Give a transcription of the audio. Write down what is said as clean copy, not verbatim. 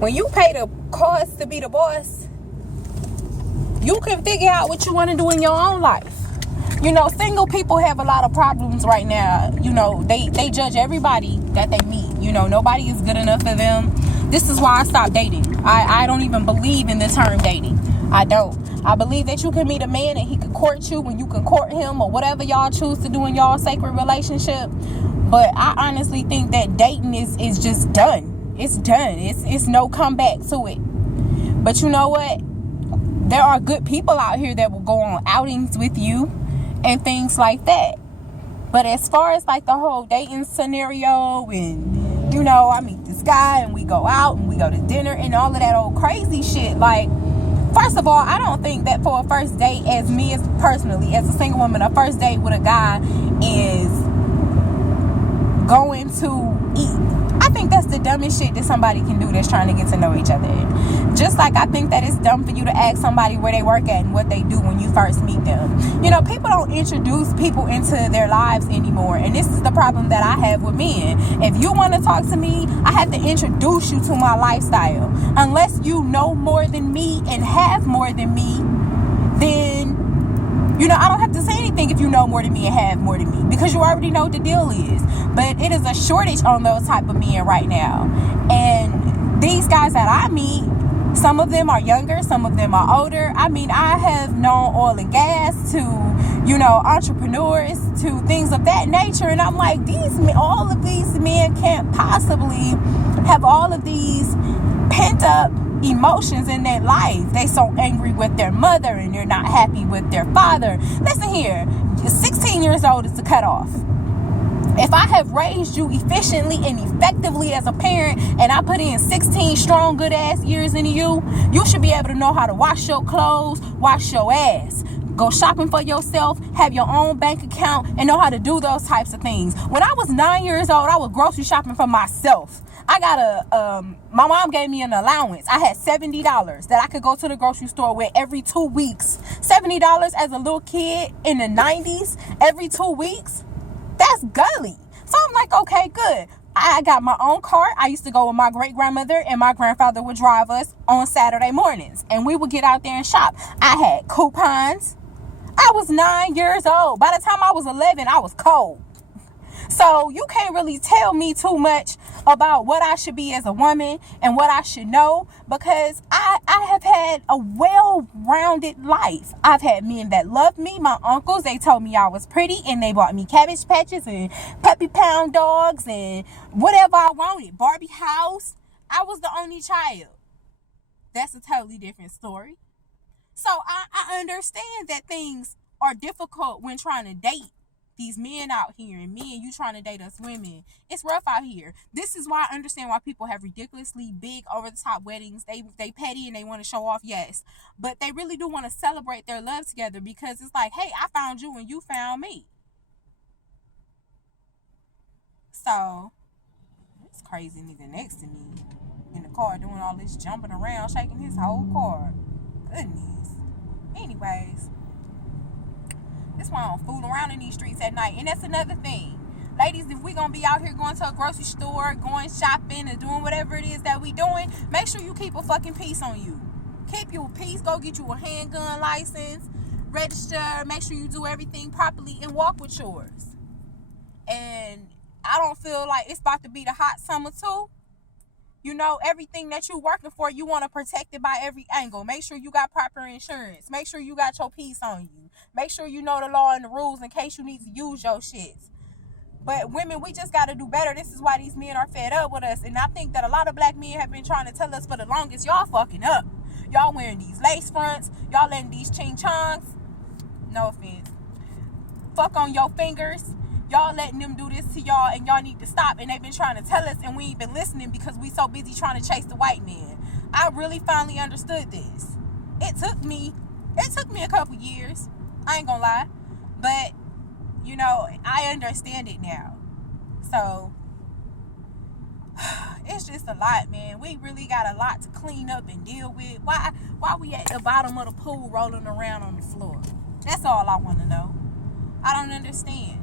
when you pay the cost to be the boss, you can figure out what you want to do in your own life. You know, single people have a lot of problems right now. You know, they judge everybody that they meet. You know, nobody is good enough for them. This is why I stopped dating. I don't even believe in the term dating. I don't. I believe that you can meet a man and he can court you and you can court him, or whatever y'all choose to do in y'all sacred relationship. But I honestly think that dating is just done. It's done. It's no comeback to it. But you know what? There are good people out here that will go on outings with you and things like that. But as far as like the whole dating scenario, and you know, I meet this guy and we go out and we go to dinner and all of that old crazy shit, like, first of all, I don't think that for a first date, as me as personally, as a single woman, a first date with a guy is going to eat. I think that's the dumbest shit that somebody can do that's trying to get to know each other. Just like I think that it's dumb for you to ask somebody where they work at and what they do when you first meet them. You know, people don't introduce people into their lives anymore. And this is the problem that I have with men. If you want to talk to me, I have to introduce you to my lifestyle. Unless you know more than me and have more than me, then, you know, I don't have to say anything if you know more than me and have more than me, because you already know what the deal is. But it is a shortage on those type of men right now. And these guys that I meet, some of them are younger, some of them are older. I mean, I have known oil and gas to, you know, entrepreneurs, to things of that nature. And I'm like, all of these men can't possibly have all of these pent up emotions in their life. They so angry with their mother and they're not happy with their father. Listen here, 16 years old is the cutoff. If I have raised you efficiently and effectively as a parent, and I put in 16 strong good ass years into you, you should be able to know how to wash your clothes, wash your ass, go shopping for yourself, have your own bank account, and know how to do those types of things. When I was 9 years old, I was grocery shopping for myself. I got my mom gave me an allowance. I had $70 that I could go to the grocery store with every 2 weeks. $70 as a little kid in the 90s, every 2 weeks. That's gully. So I'm like, okay, good. I got my own car. I used to go with my great grandmother, and my grandfather would drive us on Saturday mornings, and we would get out there and shop. I had coupons. I was 9 years old. By the time I was 11, I was cold. So you can't really tell me too much about what I should be as a woman and what I should know, because I have had a well-rounded life. I've had men that loved me. My uncles, they told me I was pretty, and they bought me Cabbage Patches and Puppy Pound dogs and whatever I wanted. Barbie house. I was the only child. That's a totally different story. So I understand that things are difficult when trying to date these men out here, and me and you trying to date us women. It's rough out here. This is why I understand why people have ridiculously big, over the top weddings. They petty and they want to show off, yes, but they really do want to celebrate their love together, because it's like, hey, I found you and you found me. So this crazy nigga next to me in the car doing all this jumping around, shaking his whole car. Goodness. Anyways, that's why I don't fool around in these streets at night. And that's another thing. Ladies, if we gonna be out here going to a grocery store, going shopping, and doing whatever it is that we doing, make sure you keep a fucking peace on you. Keep your peace. Go get you a handgun license, register, make sure you do everything properly, and walk with yours. And I don't feel like it's about to be the hot summer too. You know, everything that you're working for, you want to protect it by every angle. Make sure you got proper insurance. Make sure you got your piece on you. Make sure you know the law and the rules in case you need to use your shits. But women, we just got to do better. This is why these men are fed up with us. And I think that a lot of black men have been trying to tell us for the longest, y'all fucking up. Y'all wearing these lace fronts. Y'all letting these ching chongs, no offense, fuck on your fingers. Y'all letting them do this to y'all, and y'all need to stop. And they've been trying to tell us, and we ain't been listening because we so busy trying to chase the white man. I really finally understood this. It took me a couple years. I ain't gonna lie. But, you know, I understand it now. So, it's just a lot, man. We really got a lot to clean up and deal with. Why we at the bottom of the pool rolling around on the floor? That's all I want to know. I don't understand.